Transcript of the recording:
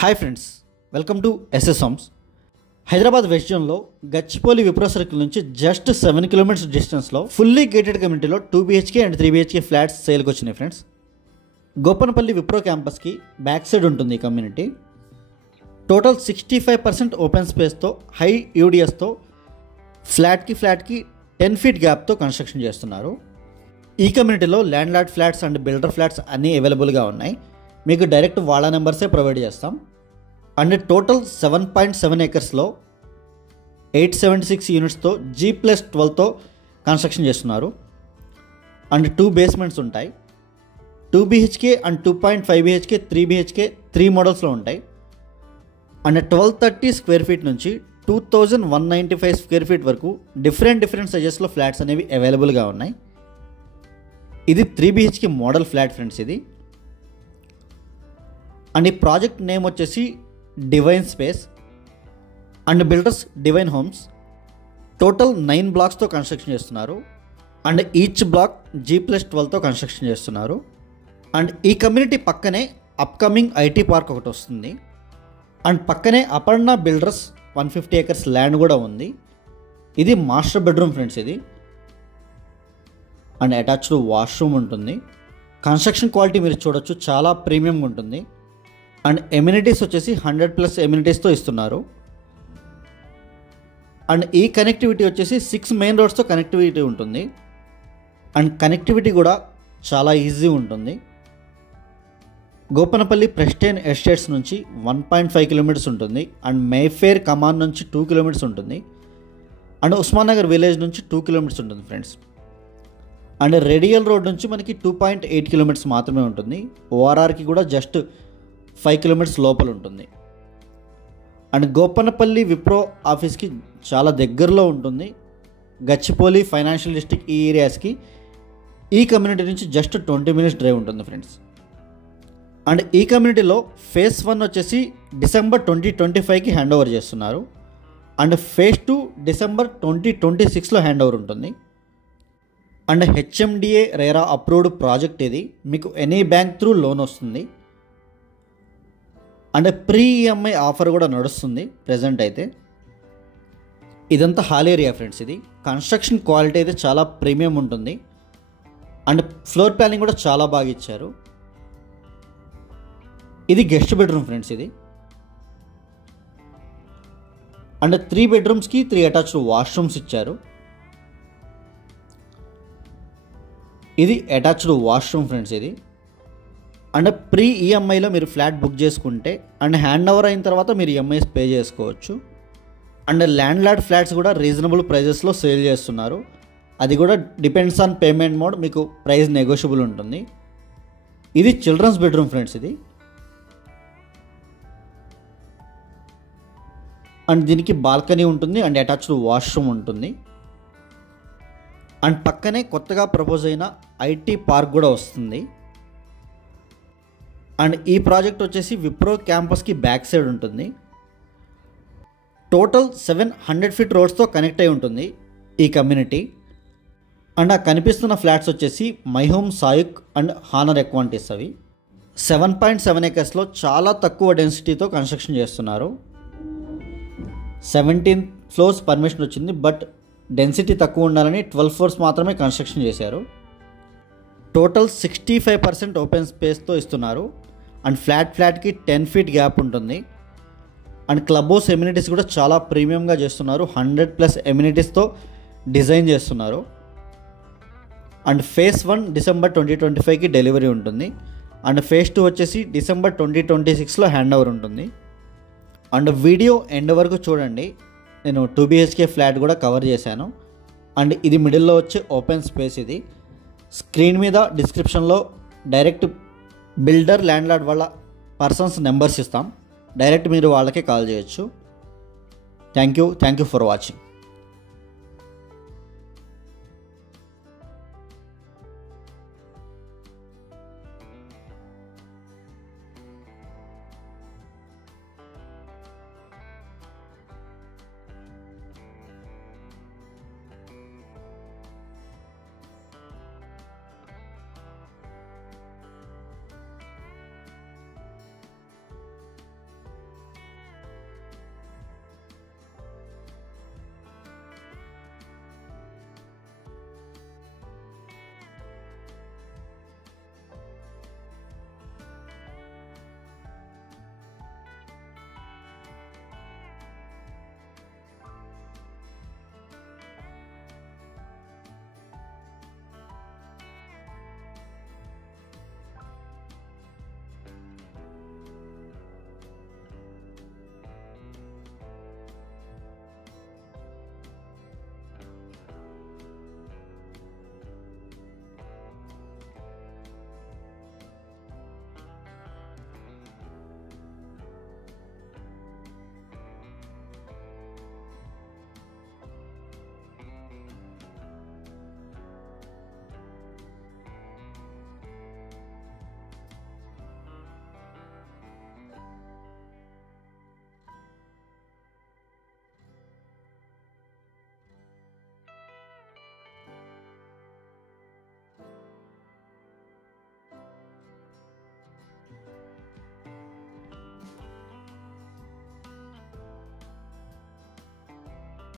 Hi friends, welcome to SS homes. Hyderabad west జోన్లో Gachibowli Wipro circle నుంచి just 7 kilometres డిస్టెన్స్లో fully gated కమ్యూనిటీలో 2 BHK అండ్ 3 BHK ఫ్లాట్స్ సేల్కి వచ్చినాయి ఫ్రెండ్స్. గోపనపల్లి విప్రో క్యాంపస్కి బ్యాక్ సైడ్ ఉంటుంది ఈ కమ్యూనిటీ. టోటల్ 65% ఓపెన్ స్పేస్తో హై యూడిఎస్తో ఫ్లాట్కి 10 ఫీట్ గ్యాప్తో కన్స్ట్రక్షన్ చేస్తున్నారు. ఈ కమ్యూనిటీలో landlord flats and builder flats అన్నీ అవైలబుల్గా ఉన్నాయి. మీకు డైరెక్ట్ వాళ్ళ నెంబర్సే ప్రొవైడ్ చేస్తాం. అండ్ టోటల్ 7.7 ఏకర్స్లో 876 యూనిట్స్తో G+12తో కన్స్ట్రక్షన్ చేస్తున్నారు. అండ్ 2 బేస్మెంట్స్ ఉంటాయి. 2 BHK అండ్ 2.5 BHK 3 BHK 3 మోడల్స్లో ఉంటాయి. అండ్ 1230 స్క్వేర్ ఫీట్ నుంచి 2195 స్క్వేర్ ఫీట్ వరకు డిఫరెంట్ సైజెస్లో ఫ్లాట్స్ అనేవి అవైలబుల్గా ఉన్నాయి. ఇది 3 BHK మోడల్ ఫ్లాట్ ఫ్రెండ్స్ ఇది. అండ్ ఈ ప్రాజెక్ట్ నేమ్ వచ్చేసి divine space and builders divine homes. Total 9 బ్లాక్స్తో కన్స్ట్రక్షన్ చేస్తున్నారు. అండ్ ఈచ్ బ్లాక్ G+12తో కన్స్ట్రక్షన్ చేస్తున్నారు. అండ్ ఈ కమ్యూనిటీ పక్కనే అప్కమింగ్ IT పార్క్ ఒకటి వస్తుంది. అండ్ పక్కనే అపర్ణ బిల్డర్స్ 150 ఏకర్స్ ల్యాండ్ కూడా ఉంది. ఇది మాస్టర్ బెడ్రూమ్ ఫ్రెండ్స్ ఇది. అండ్ అటాచ్డ్ వాష్రూమ్ ఉంటుంది. కన్స్ట్రక్షన్ క్వాలిటీ మీరు చూడొచ్చు, చాలా ప్రీమియంగా ఉంటుంది. అండ్ ఎమ్యూనిటీస్ వచ్చేసి 100+ ఎమ్యూనిటీస్తో ఇస్తున్నారు. అండ్ ఈ కనెక్టివిటీ వచ్చేసి 6 మెయిన్ రోడ్స్తో కనెక్టివిటీ ఉంటుంది. అండ్ కనెక్టివిటీ కూడా చాలా ఈజీ ఉంటుంది. గోపనపల్లి ప్రెస్టైన్ ఎస్టేట్స్ నుంచి 1.5 కిలోమీటర్స్ ఉంటుంది. అండ్ మేఫేర్ కమాన్ నుంచి 2 కిలోమీటర్స్ ఉంటుంది. అండ్ ఉస్మాన్ నగర్ విలేజ్ నుంచి 2 కిలోమీటర్స్ ఉంటుంది ఫ్రెండ్స్. అండ్ రేడియల్ రోడ్ నుంచి మనకి 2.8 కిలోమీటర్స్ మాత్రమే ఉంటుంది. ORRకి కూడా జస్ట్ 5 కిలోమీటర్స్ లోపల ఉంటుంది. అండ్ గోపనపల్లి విప్రో ఆఫీస్కి చాలా దగ్గరలో ఉంటుంది. గచ్చిపోలి ఫైనాన్షియల్ డిస్ట్రిక్ట్ ఈ ఏరియాస్కి ఈ కమ్యూనిటీ నుంచి జస్ట్ 20 మినిట్స్ డ్రైవ్ ఉంటుంది ఫ్రెండ్స్. అండ్ ఈ కమ్యూనిటీలో ఫేజ్ 1 వచ్చేసి డిసెంబర్ 2025కి హ్యాండ్ ఓవర్ చేస్తున్నారు. అండ్ ఫేజ్ 2 డిసెంబర్ 2026లో హ్యాండ్ ఓవర్ ఉంటుంది. And HMDA RERA approved project ఇది. మీకు ఎనీ బ్యాంక్ త్రూ లోన్ వస్తుంది. అండ్ ప్రీ EMI ఆఫర్ కూడా నడుస్తుంది ప్రజెంట్ అయితే. ఇదంతా హాల్ ఏరియా ఫ్రెండ్స్ ఇది. కన్స్ట్రక్షన్ క్వాలిటీ అయితే చాలా ప్రీమియం ఉంటుంది. అండ్ ఫ్లోర్ ప్లానింగ్ కూడా చాలా బాగా ఇచ్చారు. ఇది గెస్ట్ బెడ్రూమ్ ఫ్రెండ్స్ ఇది. అండ్ 3 బెడ్రూమ్స్కి 3 అటాచ్డ్ వాష్రూమ్స్ ఇచ్చారు. ఇది అటాచ్డ్ వాష్రూమ్ ఫ్రెండ్స్ ఇది. అండ్ ప్రీ EMIలో మీరు ఫ్లాట్ బుక్ చేసుకుంటే అండ్ హ్యాండ్ ఓవర్ అయిన తర్వాత మీరు EMIs పే చేసుకోవచ్చు. అండ్ ల్యాండ్ లార్డ్ ఫ్లాట్స్ కూడా రీజనబుల్ ప్రైజెస్లో సేల్ చేస్తున్నారు. అది కూడా డిపెండ్స్ ఆన్ పేమెంట్ మోడ్, మీకు ప్రైస్ నెగోషియబుల్ ఉంటుంది. ఇది చిల్డ్రన్స్ బెడ్రూమ్ ఫ్రెండ్స్ ఇది. అండ్ దీనికి బాల్కనీ ఉంటుంది అండ్ అటాచ్డ్ వాష్రూమ్ ఉంటుంది. అండ్ పక్కనే కొత్తగా ప్రపోజ్ అయిన IT పార్క్ కూడా వస్తుంది. అండ్ ఈ ప్రాజెక్ట్ వచ్చేసి విప్రో క్యాంపస్కి బ్యాక్ సైడ్ ఉంటుంది. టోటల్ 700 ఫీట్ రోడ్స్తో కనెక్ట్ అయి ఉంటుంది ఈ కమ్యూనిటీ. అండ్ ఆ కనిపిస్తున్న ఫ్లాట్స్ వచ్చేసి మై హోమ్ సాయుక్ అండ్ హానర్ ఎక్వాంటిస్. అవి 7.7 ఏకర్స్లో చాలా తక్కువ డెన్సిటీతో కన్స్ట్రక్షన్ చేస్తున్నారు. 17 ఫ్లోర్స్ పర్మిషన్ వచ్చింది, బట్ డెన్సిటీ తక్కువ ఉండాలని 12 ఫ్లోర్స్ మాత్రమే కన్స్ట్రక్షన్ చేశారు. టోటల్ 65% ఓపెన్ స్పేస్తో ఇస్తున్నారు. అండ్ ఫ్లాట్కి 10 ఫీట్ గ్యాప్ ఉంటుంది. అండ్ క్లబ్ హౌస్ ఎమ్యూనిటీస్ కూడా చాలా ప్రీమియంగా చేస్తున్నారు. 100+ ఎమ్యూనిటీస్తో డిజైన్ చేస్తున్నారు. అండ్ ఫేజ్ 1 డిసెంబర్ 2025కి డెలివరీ ఉంటుంది. అండ్ ఫేజ్ 2 వచ్చేసి డిసెంబర్ 2026లో హ్యాండ్ ఓవర్ ఉంటుంది. అండ్ వీడియో ఎండ్ వరకు చూడండి, నేను 2 BHK ఫ్లాట్ కూడా కవర్ చేశాను. అండ్ ఇది మిడిల్లో వచ్చే ఓపెన్ స్పేస్ ఇది. స్క్రీన్ మీద డిస్క్రిప్షన్లో డైరెక్ట్ బిల్డర్ ల్యాండ్ లార్డ్ వాళ్ళ పర్సన్స్ నెంబర్స్ ఇస్తాం. డైరెక్ట్ మీరు వాళ్ళకే కాల్ చేయొచ్చు. Thank you for watching.